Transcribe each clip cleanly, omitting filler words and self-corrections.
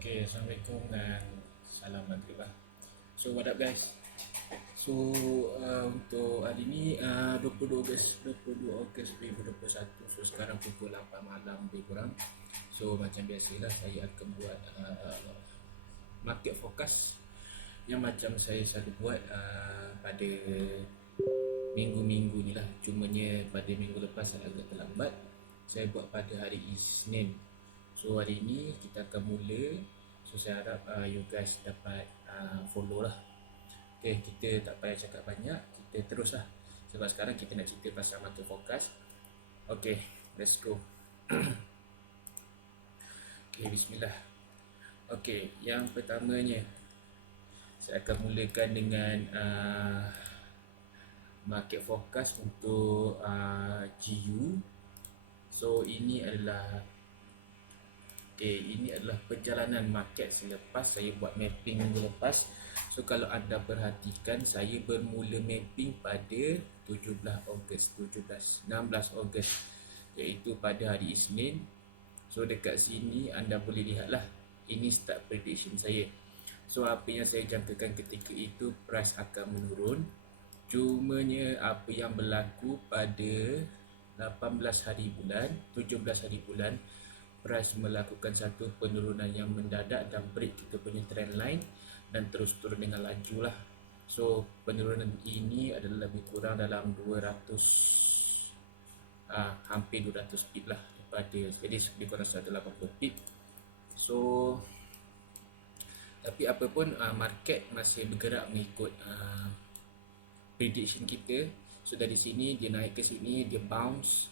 Okay, Assalamualaikum dan salam maghrib lah. So, what up guys? So, untuk hari ni 22 Ogos 2021. So, sekarang pukul 8 malam lebih kurang. So, macam biasalah saya akan buat market forecast yang macam saya selalu buat pada minggu-minggu ni lah. Cumanya pada minggu lepas saya agak terlambat. Saya buat pada hari Isnin. So hari ini kita akan mula. So saya harap you guys dapat follow lah. Okay, kita tak payah cakap banyak, kita terus lah. Sebab sekarang kita nak cerita pasal market forecast. Okay, let's go. Okay, bismillah. Okay, yang pertamanya saya akan mulakan dengan market forecast untuk GU. So ini adalah perjalanan market selepas saya buat mapping minggu lepas. So kalau anda perhatikan, saya bermula mapping pada 16 Ogos, iaitu pada hari Isnin. So dekat sini anda boleh lihatlah, ini start prediction saya. So apa yang saya jangkakan ketika itu, price akan menurun. Cumanya apa yang berlaku pada 17 hari bulan, price melakukan satu penurunan yang mendadak dan break kita punya trend line dan terus turun dengan laju lah. So penurunan ini adalah lebih kurang dalam 200 hampir 200 pip lah, daripada, jadi lebih kurang 180 pip. So tapi apapun, market masih bergerak mengikut prediction kita. So dari sini dia naik ke sini, dia bounce,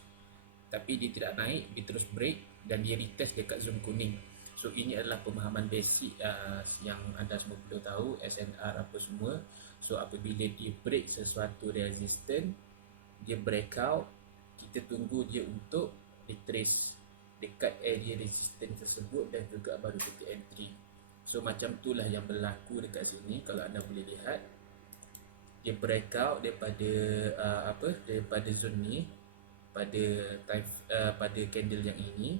tapi dia tidak naik, dia terus break dan dia retest dekat zone kuning. So ini adalah pemahaman basic yang anda semua perlu tahu, SNR apa semua. So apabila dia break sesuatu resistance, dia breakout, kita tunggu dia untuk retrace dekat area resistance tersebut dan juga baru kita entry. So macam itulah yang berlaku dekat sini. Kalau anda boleh lihat, dia breakout daripada daripada zone ni pada candle yang ini,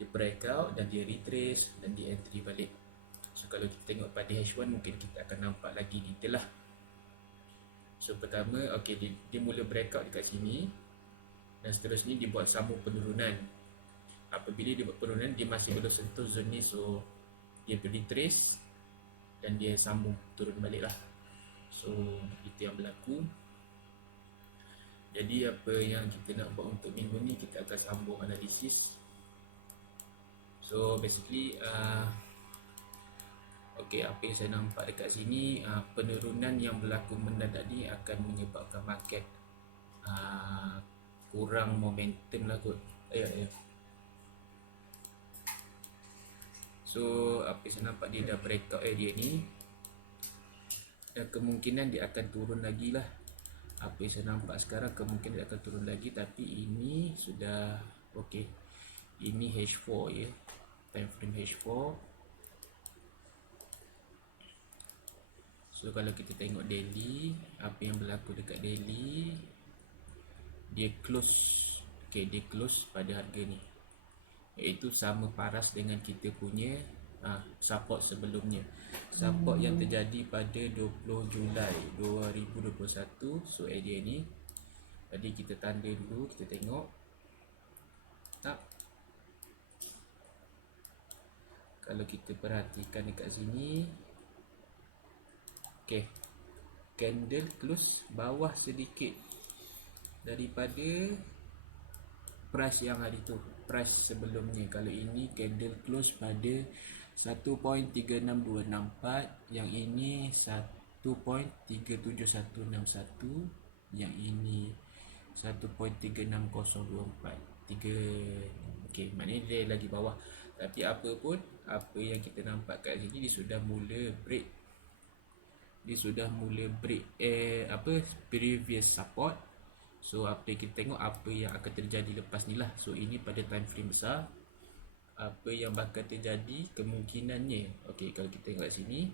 dia breakout dan dia retrace dan dia entry balik. So kalau kita tengok pada H1, mungkin kita akan nampak lagi detail lah. So pertama, dia mula breakout dekat sini dan seterusnya dia buat sambung penurunan. Apabila dia buat penurunan, dia masih belum sentuh zone ni, so dia retrace dan dia sambung turun balik lah. So itu yang berlaku. Jadi apa yang kita nak buat untuk minggu ni, kita akan sambung analisis. So basically apa yang saya nampak dekat sini, penurunan yang berlaku mendadak ni akan menyebabkan market kurang momentum lah kot. So apa yang saya nampak, dia dah breakout area ni dan kemungkinan dia akan turun lagi lah. Apa yang saya nampak sekarang, kemungkinan dia akan turun lagi, tapi ini sudah ini H4 ya, time frame H4. So kalau kita tengok daily, apa yang berlaku dekat daily, dia close pada harga ni, iaitu sama paras dengan kita punya support sebelumnya. Support yang terjadi pada 20 Julai 2021. So area ni, tadi kita tanda dulu, kita tengok tak. Kalau kita perhatikan dekat sini, candle close bawah sedikit daripada price yang hari tu, price sebelumnya. Kalau ini candle close pada 1.36264, yang ini 1.37161, yang ini 1.36024. Maknanya dia lagi bawah. Tapi apa pun, apa yang kita nampak kat sini, dia sudah mula break. Previous support. So apa kita tengok, apa yang akan terjadi lepas ni lah. So ini pada time frame besar, apa yang bakal terjadi kemungkinannya. Kalau kita tengok kat sini,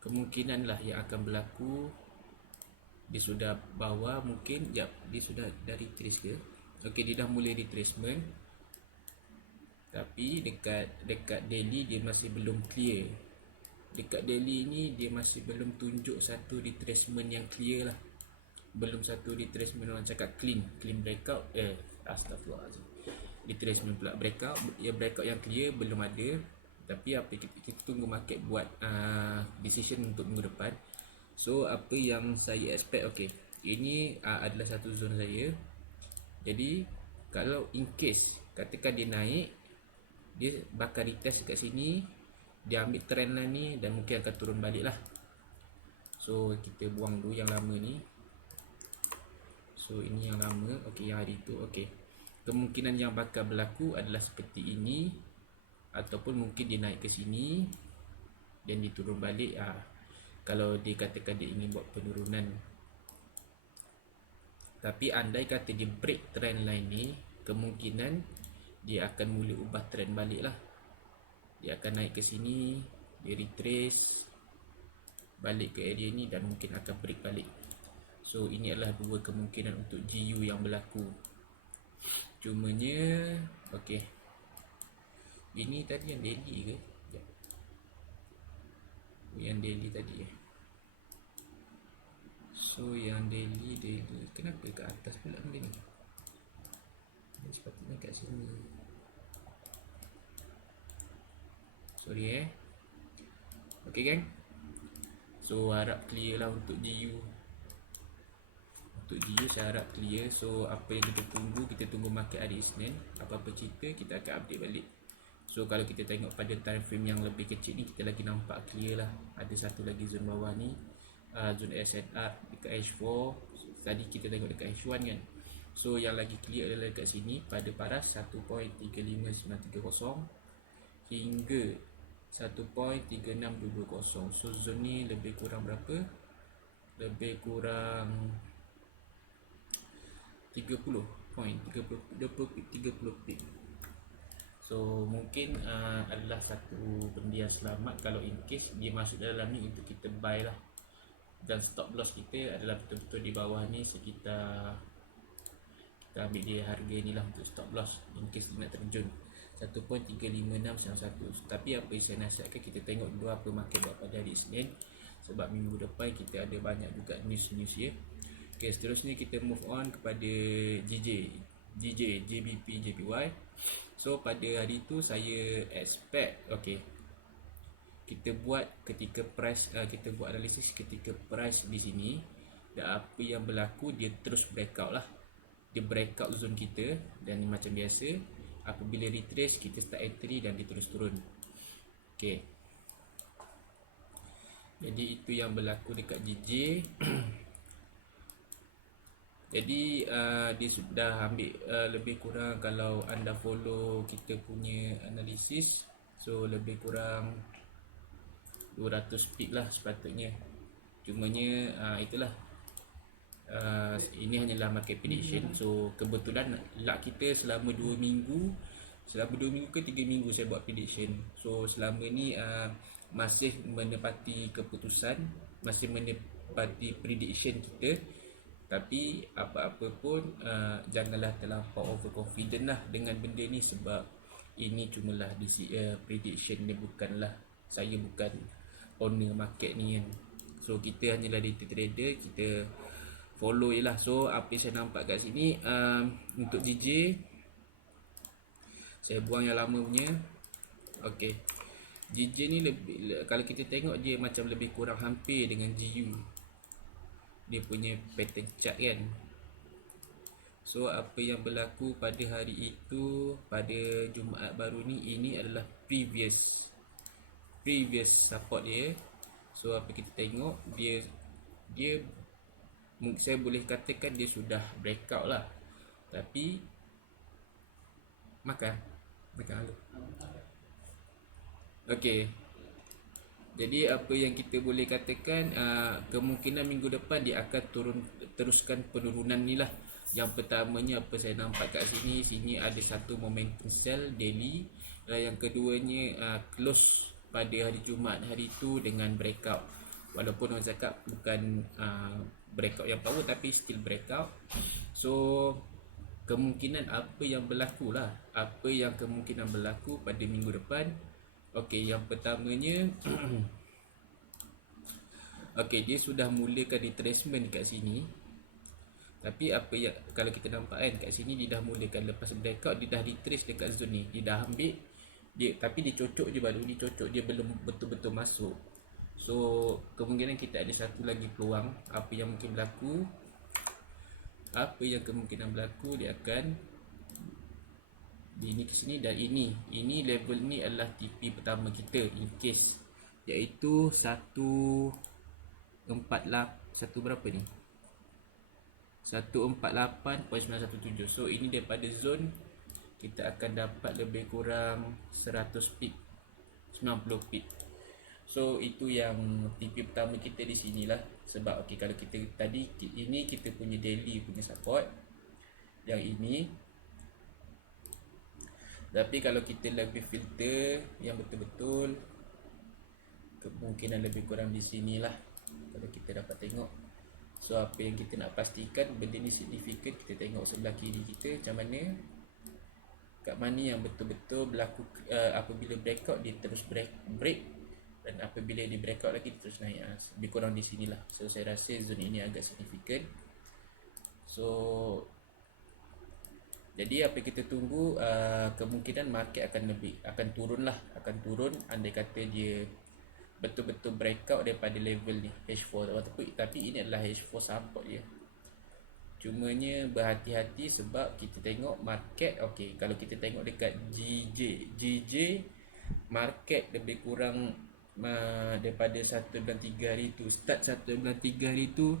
kemungkinan lah yang akan berlaku, dia sudah bawa, mungkin dia sudah dari retrace ke. Dia dah mula retracement. Tapi dekat daily dia masih belum clear. Dekat daily ni dia masih belum tunjuk satu retracement yang clear lah. Belum satu retracement, orang cakap clean breakout. Astagfirullahaladzim, retracement pula, breakout. Ya, breakout yang clear belum ada. Tapi apa kita tunggu market buat decision untuk minggu depan. So apa yang saya expect, okay, ini adalah satu zone saya. Jadi kalau in case katakan dia naik, dia bakal retest kat sini, dia ambil trend line ni dan mungkin akan turun balik lah. So kita buang dulu yang lama ni. So ini yang lama, okey, yang hari tu. Okey, kemungkinan yang bakal berlaku adalah seperti ini, ataupun mungkin dia naik ke sini dan dia turun balik. Kalau dia katakan dia ingin buat penurunan. Tapi andai kata dia break trend line ni, kemungkinan dia akan mula ubah trend balik lah. Dia akan naik ke sini, dia retrace balik ke area ni dan mungkin akan break balik. So ini adalah dua kemungkinan untuk GU yang berlaku. Cumanya, okey, ini tadi yang daily ke? Sekejap. Yang daily tadi So yang daily kenapa ke atas pula benda ni? Sepatutnya kat sini. Sorry Okay gang. So harap clear lah untuk GU. Untuk GU saya harap clear. So apa yang kita tunggu market hari Isnin. Apa-apa cerita kita akan update balik. So kalau kita tengok pada time frame yang lebih kecil ni, kita lagi nampak clear lah. Ada satu lagi zone bawah ni, zone SNR dekat H4. Tadi kita tengok dekat H1 kan. So yang lagi clear adalah dekat sini pada paras 1.35930 hingga 1.3620. So zone ni lebih kurang berapa? Lebih kurang 30 pip. So mungkin adalah satu benda yang selamat kalau in case dia masuk dalam ni untuk kita buy lah. Dan stop loss kita adalah betul-betul di bawah ni, sekitar kita ambil dia harga ni lah untuk stop loss in case dia nak terjun 1.35691. Tapi apa yang saya nasihatkan, kita tengok dulu apa market buat pada hari Isnin, sebab minggu depan kita ada banyak juga news ya. Okay, seterusnya kita move on kepada JBP, JPY. So pada hari tu saya expect, okay, kita buat ketika price, kita buat analisis ketika price di sini, dan apa yang berlaku, dia terus breakout lah. Dia breakout zone kita, dan macam biasa apabila retrace kita start entry dan dia terus turun. Okay, jadi itu yang berlaku dekat JJ. Jadi dia sudah ambil lebih kurang, kalau anda follow kita punya analisis, so lebih kurang 200 pip lah sepatutnya. Cumanya itulah, ini hanyalah market prediction. So kebetulan luck kita selama 2 minggu ke 3 minggu saya buat prediction. So selama ni masih menepati keputusan, masih menepati prediction kita. Tapi apa-apa pun janganlah terlampau overconfident lah dengan benda ni, sebab ini cumalah prediction ni, bukanlah, saya bukan owner market ni kan. So kita hanyalah data trader, kita follow je lah. So apa yang saya nampak kat sini, untuk JJ saya buang yang lama punya. Okay, JJ ni lebih, kalau kita tengok dia macam lebih kurang hampir dengan GU, dia punya pattern chart kan. So apa yang berlaku pada hari itu, pada Jumaat baru ni, ini adalah previous support dia. So apa kita tengok, dia saya boleh katakan dia sudah breakout lah. Tapi makan halu. Okay, jadi apa yang kita boleh katakan, kemungkinan minggu depan dia akan teruskan penurunan ni lah. Yang pertamanya apa saya nampak kat sini ada satu momentum sell daily. Yang keduanya close pada hari Jumaat hari tu dengan breakout. Walaupun orang cakap bukan breakout yang power, tapi still breakout. So kemungkinan apa yang berlaku lah, apa yang kemungkinan berlaku pada minggu depan. Okey, yang pertamanya okey, dia sudah mulakan retracement kat sini. Tapi apa yang kalau kita nampak kan kat sini dia dah mulakan, lepas breakout dia dah retrace dekat zone ni, dia dah ambil dia, tapi dia cocok je baru, dia cocok, dia belum betul-betul masuk. So kemungkinan kita ada satu lagi peluang. Apa yang mungkin berlaku, apa yang kemungkinan berlaku, dia akan ini ke sini, dan ini level ni adalah TP pertama kita in case, iaitu 148, satu berapa ni, 148.917. So ini daripada zone kita akan dapat lebih kurang 100 pip, 90 pip. So itu yang TP pertama kita di sinilah. Sebab okey, kalau kita tadi ini kita punya daily punya support yang ini. Tapi kalau kita lebih filter yang betul-betul, kemungkinan lebih kurang di sinilah kalau kita dapat tengok. So apa yang kita nak pastikan benda ni signifikan, kita tengok sebelah kiri kita macam mana, kat mana yang betul-betul berlaku. Apabila breakout dia terus break, dan apabila dia breakout lagi dia terus naik. Lebih kurang di sinilah. So saya rasa zone ini agak signifikan. So jadi apa kita tunggu, kemungkinan market akan turun lah, akan turun andai kata dia betul-betul breakout daripada level ni H4. Tapi ini adalah H4 support je. Cumanya berhati-hati sebab kita tengok market, okey, kalau kita tengok dekat GJ market lebih kurang daripada 1 bulan 3 hari tu, start 1 bulan 3 hari tu,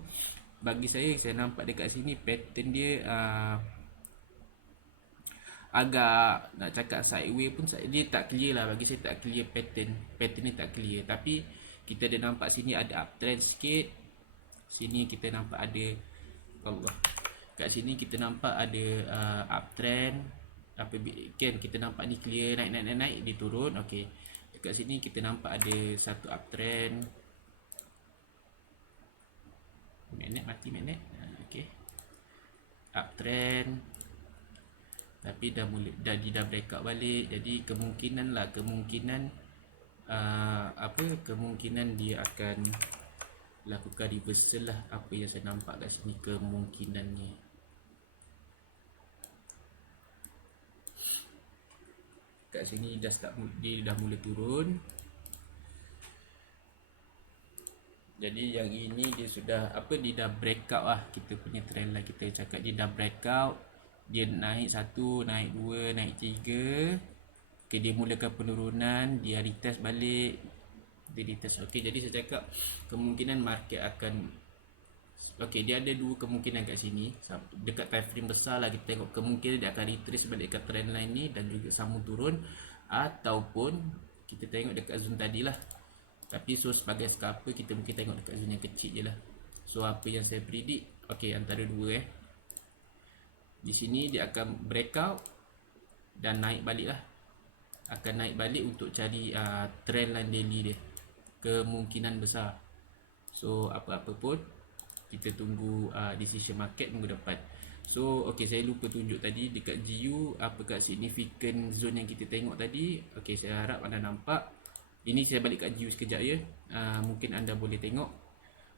bagi saya nampak dekat sini pattern dia agak nak cakap sideways pun dia tak clear lah. Bagi saya tak clear, pattern ni tak clear. Tapi kita ada nampak sini ada uptrend sikit, sini kita nampak ada kat sini kita nampak ada uptrend. Apa kan kita nampak ni clear, naik dia turun. Okey, dekat sini kita nampak ada satu uptrend. Mati magnet. Okey, uptrend, tapi dah breakout balik. Jadi kemungkinan dia akan lakukan reversal lah. Apa yang saya nampak kat sini kemungkinannya. Kat sini dia dah mula turun. Jadi yang ini dia sudah dia dah breakout lah. Kita punya trend lah, kita cakap dia dah breakout. Dia naik 1, naik 2, naik 3. Okay, dia mulakan penurunan, dia retest balik, dia retest. Okay, jadi saya cakap kemungkinan market akan, okay, dia ada dua kemungkinan kat sini. Dekat time frame besar lah kita tengok, kemungkinan dia akan retrace balik ke trend line ni dan juga sambung turun. Ataupun kita tengok dekat zone tadi lah. Tapi so sebagai scalper kita mungkin tengok dekat zone yang kecil je lah. So apa yang saya predict, okay, antara dua di sini dia akan breakout dan naik balik lah. Akan naik balik untuk cari trend line daily dia, kemungkinan besar. So apa-apa pun kita tunggu decision market minggu depan. So okay, saya lupa tunjuk tadi dekat GU apakah signifikan zone yang kita tengok tadi. Okay, saya harap anda nampak. Ini saya balik kat GU sekejap ya. Mungkin anda boleh tengok.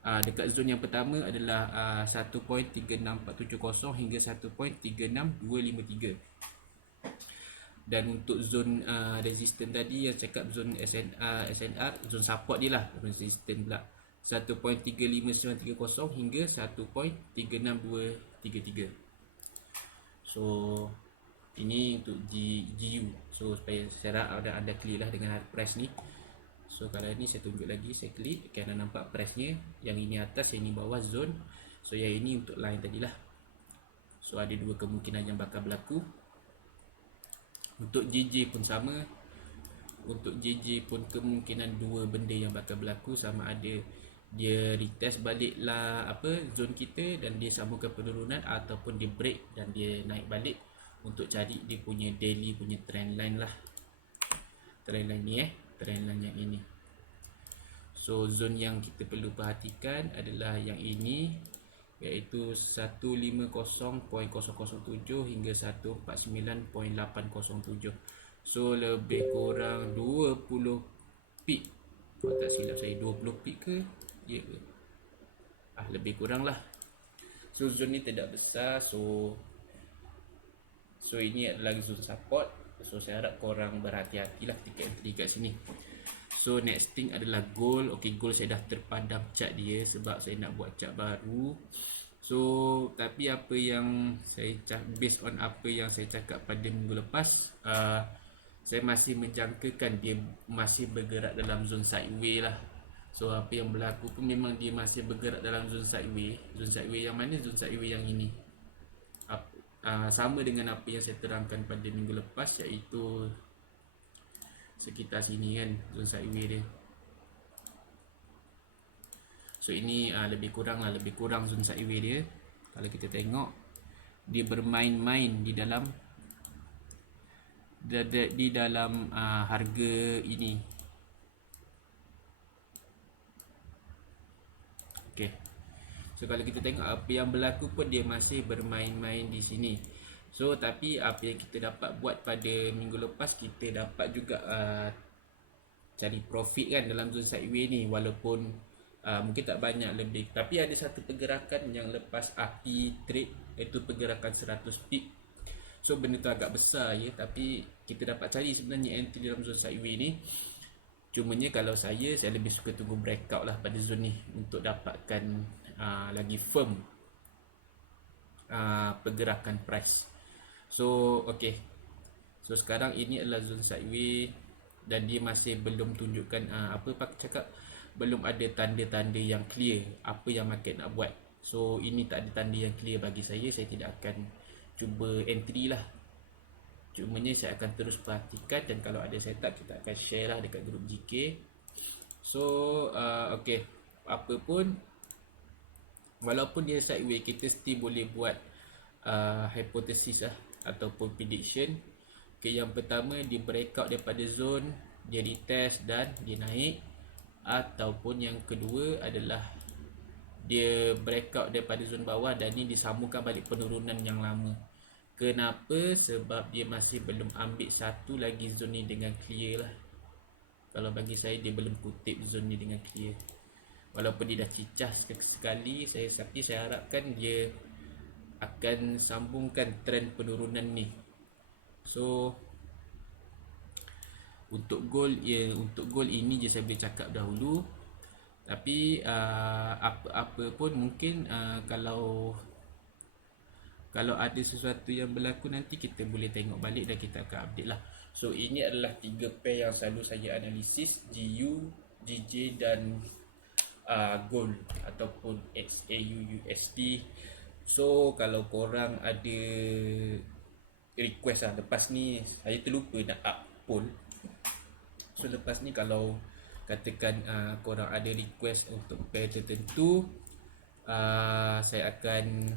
Dekat zone yang pertama adalah 1.36470 hingga 1.36253. Dan untuk zone resistance tadi yang cakap zone SNR, zone support dia lah, resistance pula 1.35930 hingga 1.36233. So ini untuk GU. So supaya saya harap anda clear lah dengan price ni. So kalau ni saya tunjuk lagi, saya klik, okay, anda nampak price nya. Yang ini atas, yang ini bawah zone. So yang ini untuk line tadilah. So ada dua kemungkinan yang bakal berlaku. Untuk JJ pun sama. Untuk JJ pun kemungkinan dua benda yang bakal berlaku. Sama ada dia retest balik lah zone kita dan dia sambungkan penurunan, ataupun dia break dan dia naik balik untuk cari dia punya daily punya trend line lah. Trend line ni trend line yang ini. So zone yang kita perlu perhatikan adalah yang ini, iaitu 150.007 hingga 149.807. So lebih kurang 20 pip. Kalau tak silap saya 20 pip ke? Ya ke? Lebih kurang lah. So zone ni tidak besar. So ini adalah zone support. So saya harap korang berhati-hatilah ketika entry kat sini. So next thing adalah gold. Okay, gold saya dah terpadam chart dia sebab saya nak buat chart baru. So tapi apa yang saya based on apa yang saya cakap pada minggu lepas, saya masih menjangkakan dia masih bergerak dalam zone sideway lah. So apa yang berlaku pun memang dia masih bergerak dalam zone sideway. Zone sideway yang mana? Zone sideway yang ini. Sama dengan apa yang saya terangkan pada minggu lepas, iaitu sekitar sini kan, zone sideway dia. So ini lebih kurang zone sideway dia. Kalau kita tengok, dia bermain-main di dalam harga ini. Okay. So kalau kita tengok apa yang berlaku pun, dia masih bermain-main di sini. So tapi apa yang kita dapat buat pada minggu lepas, kita dapat juga cari profit kan dalam zone sideway ni, walaupun mungkin tak banyak lebih. Tapi ada satu pergerakan yang lepas api trade, iaitu pergerakan 100 pip. So benda tu agak besar ya, tapi kita dapat cari sebenarnya entry dalam zone sideway ni. Cumanya kalau saya lebih suka tunggu breakout lah pada zone ni untuk dapatkan lagi firm pergerakan price. So okay, so sekarang ini adalah zone sideway dan dia masih belum tunjukkan apa Pak cakap, belum ada tanda-tanda yang clear apa yang market nak buat. So ini tak ada tanda yang clear bagi saya tidak akan cuba entry lah. Cumanya saya akan terus perhatikan, dan kalau ada setup kita akan share lah dekat grup GK. So okay, apa pun, walaupun dia sideway, kita still boleh buat hypothesis lah ataupun prediction. Okay, yang pertama dia breakout daripada zone, dia retest dan dia naik. Ataupun yang kedua adalah dia breakout daripada zone bawah dan ni disambungkan balik penurunan yang lama. Kenapa? Sebab dia masih belum ambil satu lagi zone ni dengan clear lah. Kalau bagi saya dia belum kutip zone ni dengan clear. Walaupun dia dah cicah sekali, tapi saya harapkan dia akan sambungkan trend penurunan ni. So untuk gold ini je saya boleh cakap dahulu. Tapi apa-apa pun mungkin kalau ada sesuatu yang berlaku nanti kita boleh tengok balik dan kita akan update lah. So ini adalah 3 pair yang selalu saya analisis, GU, GJ dan gold ataupun XAU USD. So kalau korang ada request lah, lepas ni saya terlupa nak up poll. So lepas ni kalau katakan korang ada request untuk pair tertentu, saya akan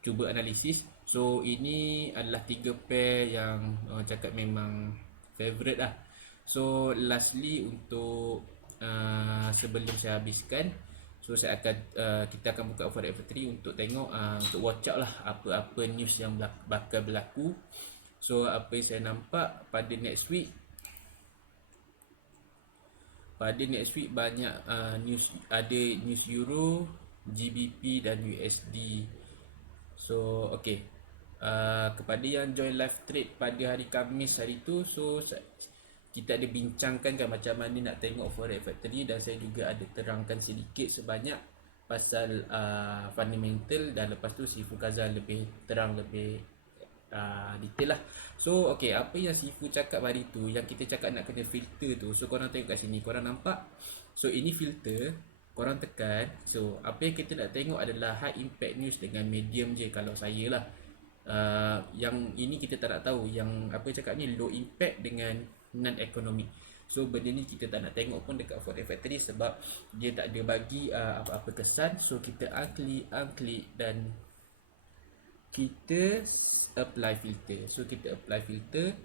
cuba analisis. So ini adalah 3 pair yang cakap memang favorite lah. So lastly, untuk sebelum saya habiskan, so kita akan buka Forex Factory untuk tengok, untuk watch out lah apa-apa news yang bakal berlaku. So apa yang saya nampak pada next week banyak news, ada news Euro, GBP dan USD. So okay, kepada yang join live trade pada hari Khamis hari tu, so kita ada bincangkan kan macam mana nak tengok Forex Factory, dan saya juga ada terangkan sedikit sebanyak pasal fundamental, dan lepas tu Sifu Kazal lebih terang, lebih detail lah. So okay, apa yang Sifu cakap hari tu, yang kita cakap nak kena filter tu, so korang tengok kat sini, korang nampak? So ini filter, korang tekan. So apa yang kita nak tengok adalah high impact news dengan medium je kalau saya lah. Yang ini kita tak nak tahu. Yang apa cakap ni low impact dengan non-economic. So benda ni kita tak nak tengok pun dekat Forex Factory sebab dia tak ada bagi apa-apa kesan. So kita unclick dan kita apply filter. So kita apply filter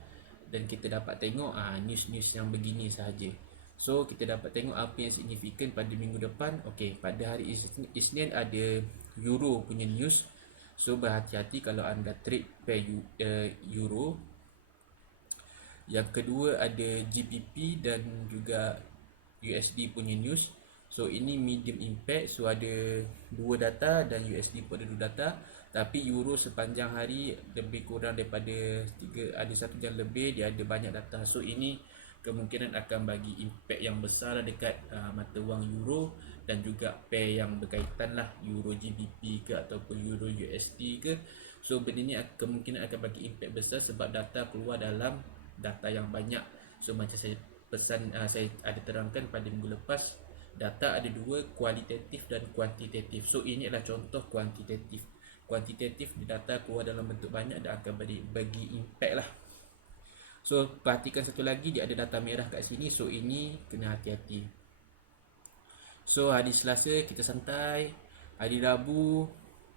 dan kita dapat tengok news-news yang begini sahaja. So kita dapat tengok apa yang signifikan pada minggu depan. Okey, pada hari Isnin ada Euro punya news. So berhati-hati kalau anda trade pair Euro. Yang kedua ada GBP dan juga USD punya news. So ini medium impact. So ada dua data dan USD pun ada dua data. Tapi Euro sepanjang hari lebih kurang daripada ada 1 jam lebih, dia ada banyak data. So ini kemungkinan akan bagi impact yang besar dekat mata wang Euro dan juga pair yang berkaitan lah, Euro GBP ke ataupun Euro USD ke. So benda ni kemungkinan akan bagi impact besar sebab data keluar dalam data yang banyak. So macam saya saya ada terangkan pada minggu lepas, data ada dua, kualitatif dan kuantitatif. So ini adalah contoh kuantitatif. Kuantitatif data keluar dalam bentuk banyak dan akan bagi impact lah. So perhatikan satu lagi, dia ada data merah kat sini. So ini kena hati-hati. So hari Selasa kita santai. Hari Rabu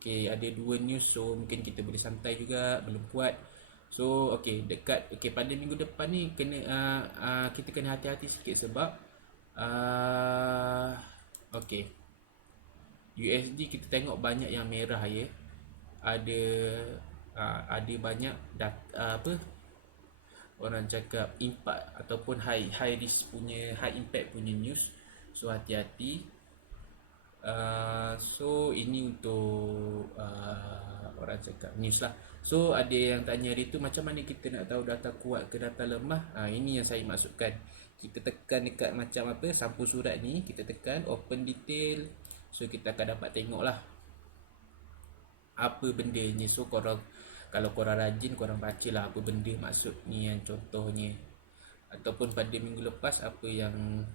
ada dua news. So mungkin kita boleh santai juga, belum kuat. So pada minggu depan ni kita kena hati-hati sikit sebab USD kita tengok banyak yang merah ya. Ada banyak orang cakap impact ataupun high risk punya, high impact punya news. So hati-hati. So ini untuk orang cakap news lah. So ada yang tanya hari tu, macam mana kita nak tahu data kuat ke data lemah? Ini yang saya maksudkan. Kita tekan dekat macam sampul surat ni, kita tekan open detail. So kita akan dapat tengok lah apa benda ni. So kalau korang rajin, korang baca lah apa benda maksud ni yang contohnya. Ataupun pada minggu lepas apa yang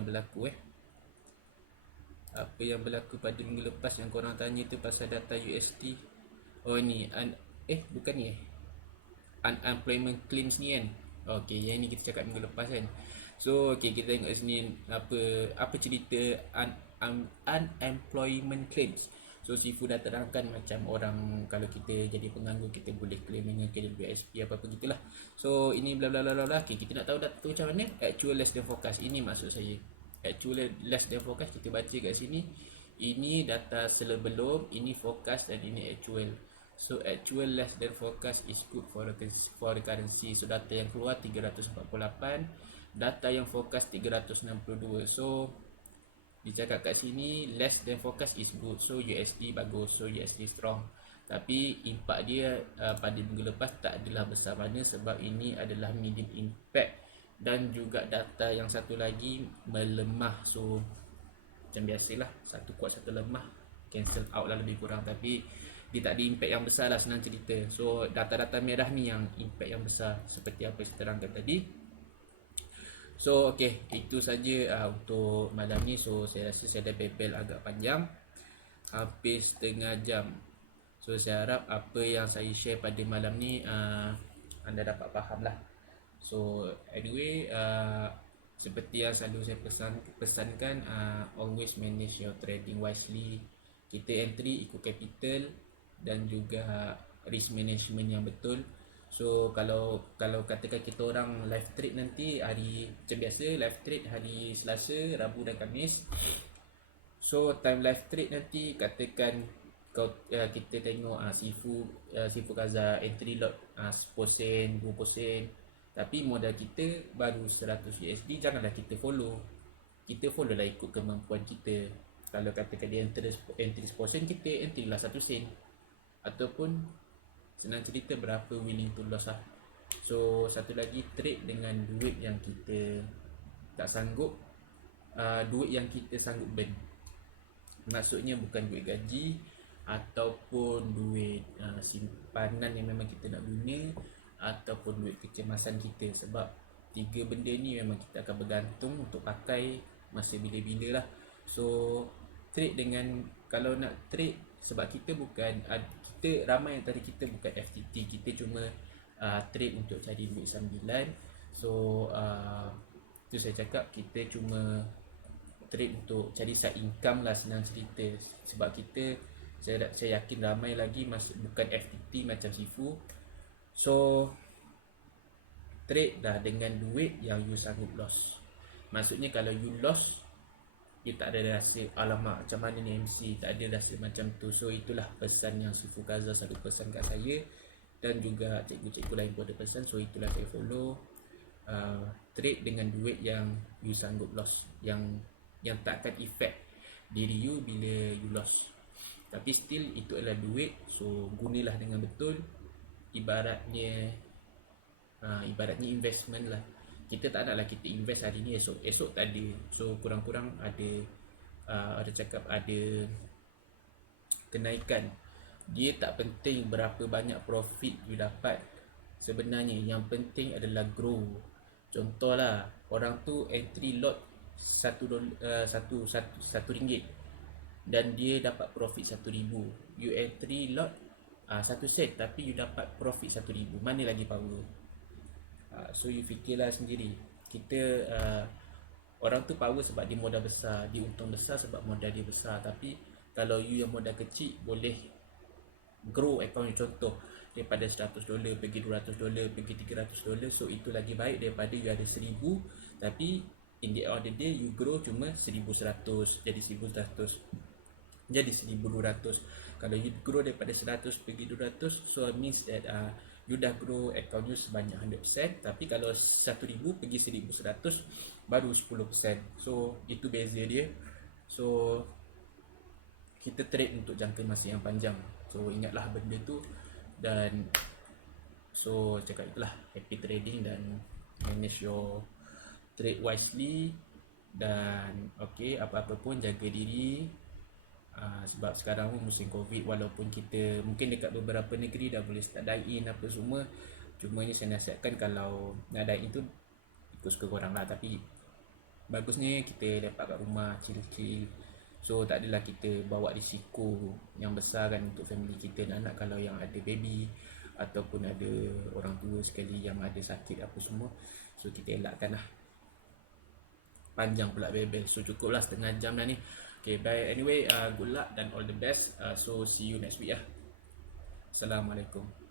berlaku apa yang berlaku pada minggu lepas yang korang tanya tu pasal data USD. Oh ni bukan ni unemployment claims ni kan. Yang ni kita cakap minggu lepas kan. So kita tengok sini apa cerita unemployment claims. So Sifu dah terangkan macam orang kalau kita jadi penganggur, kita boleh claim dengan KWSP apa-apa gitulah. So ini bla bla bla bla. Kita nak tahu data tu macam mana? Actual less than forecast. Ini maksud saya. Actual less than forecast, kita baca kat sini. Ini data sebelum, ini forecast dan ini actual. So actual less than forecast is good for the currency. So data yang keluar 348, data yang forecast 362. So dicakap kat sini less than forecast is good. So USD bagus, so USD strong. Tapi impact dia pada minggu lepas tak adalah besar mana sebab ini adalah medium impact. Dan juga data yang satu lagi melemah. So macam biasalah, satu kuat satu lemah, cancel out lah lebih kurang. Tapi dia tak ada impact yang besar lah, senang cerita. So data-data merah ni yang impact yang besar, seperti apa yang saya terangkan tadi. So itu saja untuk malam ni. So saya rasa saya dah bebel agak panjang, hampir setengah jam. So saya harap apa yang saya share pada malam ni anda dapat faham lah. So anyway, seperti yang selalu saya pesankan, always manage your trading wisely. Kita entry ikut capital dan juga risk management yang betul. So kalau katakan kita orang live trade nanti hari macam biasa, live trade hari Selasa, Rabu dan Khamis. So time live trade nanti katakan kita tengok Sifu Kaza entry lot 10%, 20%. Tapi modal kita baru 100 USD, janganlah kita follow. Kita follow lah ikut kemampuan kita. Kalau katakan dia entry 10%, kita entry lah 1 sen. Ataupun senang cerita berapa willing to loss lah. So satu lagi, trade dengan duit yang kita tak sanggup, duit yang kita sanggup burn. Maksudnya bukan duit gaji ataupun duit simpanan yang memang kita nak guna, ataupun duit kecemasan kita. Sebab tiga benda ni memang kita akan bergantung untuk pakai masa bila-bila lah. So trade dengan, kalau nak trade, sebab kita ramai antara kita bukan FTT, kita cuma trade untuk cari duit sambilan. So tu saya cakap, kita cuma trade untuk cari side income lah, senang cerita. Sebab kita, saya yakin ramai lagi bukan FTT macam Sifu. So trade dah dengan duit yang you sanggup loss. Maksudnya kalau you lost, you tak ada rasa alamak macam mana ni MC, tak ada rasa macam tu. So itulah pesan yang si Fukaza selalu pesan kat saya, dan juga cikgu-cikgu lain pun ada pesan. So itulah saya follow. Trade dengan duit yang you sanggup loss, yang tak akan effect diri you bila you loss, tapi still itu adalah duit. So gunalah dengan betul. Ibaratnya investment lah. Kita tak naklah kita invest hari ni, esok tak ada. So kurang-kurang ada cakap ada kenaikan. Dia tak penting berapa banyak profit you dapat. Sebenarnya yang penting adalah grow. Contohlah, orang tu entry lot RM1 dan dia dapat profit RM1,000. You entry lot 1 set tapi you dapat profit RM1,000. Mana lagi power? So you fikirlah sendiri. Kita orang tu power sebab dia modal besar, dia untung besar sebab modal dia besar. Tapi kalau you yang modal kecil, boleh grow account. Contoh, daripada $100 pergi $200 pergi $300. So itu lagi baik daripada you ada $1,000 tapi in the end of the day you grow cuma 1,100 jadi 1,100 jadi 1,200. Kalau you grow daripada 100 pergi 200, so it means that you dah grow account you sebanyak 100%. Tapi kalau 1,000 pergi 1,100 baru 10%. So itu beza dia. So kita trade untuk jangka masa yang panjang. So ingatlah benda tu. Dan so cakap itulah, happy trading dan manage your trade wisely. Dan okay, apa-apa pun jaga diri. Sebab sekarang pun musim COVID, walaupun kita mungkin dekat beberapa negeri dah boleh start dine in apa semua, cumanya saya nasihatkan kalau nak dine in tu ikut suka korang lah. Tapi bagusnya kita lepak kat rumah chill-chill. So tak adalah kita bawa risiko yang besar kan untuk family kita, anak kalau yang ada baby ataupun ada orang tua sekali yang ada sakit apa semua. So kita elakkan lah. Panjang pula bebel. So cukuplah setengah jam dah ni. Okay, bye. Anyway, good luck dan all the best. So see you next week lah. Assalamualaikum.